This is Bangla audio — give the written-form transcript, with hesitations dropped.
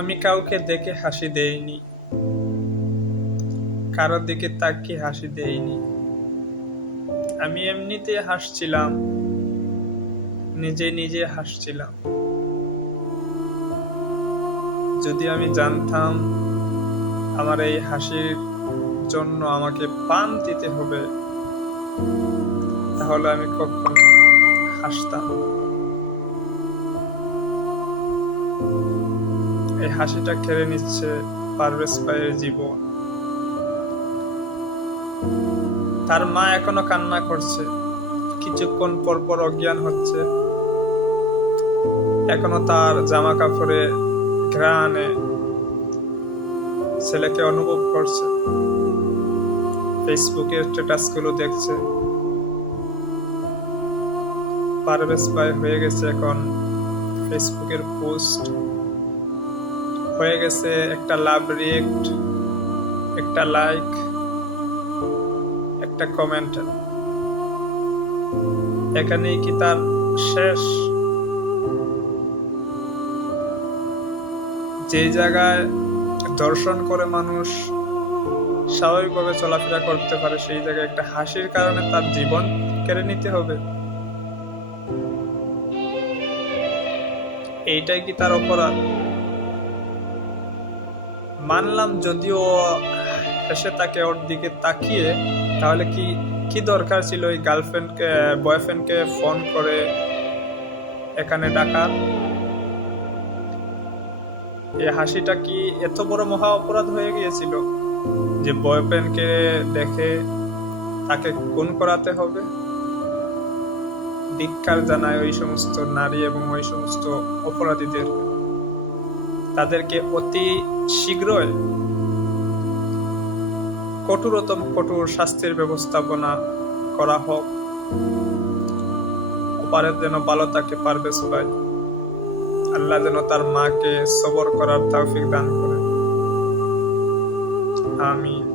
আমি কাউকে দেখে হাসি দেইনি, কারোর দিকে তাকিয়ে হাসি দেইনি। আমি এমনিতে হাসছিলাম, নিজে নিজে হাসছিলাম। যদি আমি জানতাম আমার এই হাসির জন্য আমাকে পান দিতে হবে, তাহলে আমি কখনো হাসতাম না। এই হাসিটা কেড়ে নিচ্ছে পারভেজ ভাইয়ের জীবন। তার মা এখনো কান্না করছে, কিছুক্ষণ পর পর অজ্ঞান হচ্ছে। এখনো তার জামা কাপড়ে ঘ্রাণে ছেলেকে অনুভব করছে। ফেসবুকের স্ট্যাটাসগুলো দেখছে। পারভেজ ভাই হয়ে গেছে এখন ফেসবুকের পোস্ট, হয়ে গেছে একটা লাভ রিয়েক্ট, একটা লাইক, একটা কমেন্ট। এখানেই কি তার শেষ? যে জায়গায় দর্শন করে মানুষ স্বাভাবিকভাবে চলাফেরা করতে পারে, সেই জায়গায় একটা হাসির কারণে তার জীবন কেড়ে নিতে হবে? এইটাই কি তার অপরাধ? মানলাম যদিও হেসে তাকে ওর দিকে তাকিয়ে, তাহলে কি দরকার ছিল ওই গার্লফ্রেন্ডকে বয়ফ্রেন্ডকে ফোন করে এখানে ডাকার? এই হাসিটা কি এত বড় মহা অপরাধ হয়ে গিয়েছিল যে বয়ফ্রেন্ডকে দেখে তাকে খুন করাতে হবে? ধিক্কার জানায় ওই সমস্ত নারী এবং ওই সমস্ত অপরাধীদের। তাদেরকে অতি শীঘ্রই কঠোরতম কঠোর শাস্তির ব্যবস্থাপনা করা হোক। ওপারে যেন ভালো থাকে পারভেজ ভাই। আল্লাহ যেন তার মাকে সবর করার তৌফিক দান করে। আমিন।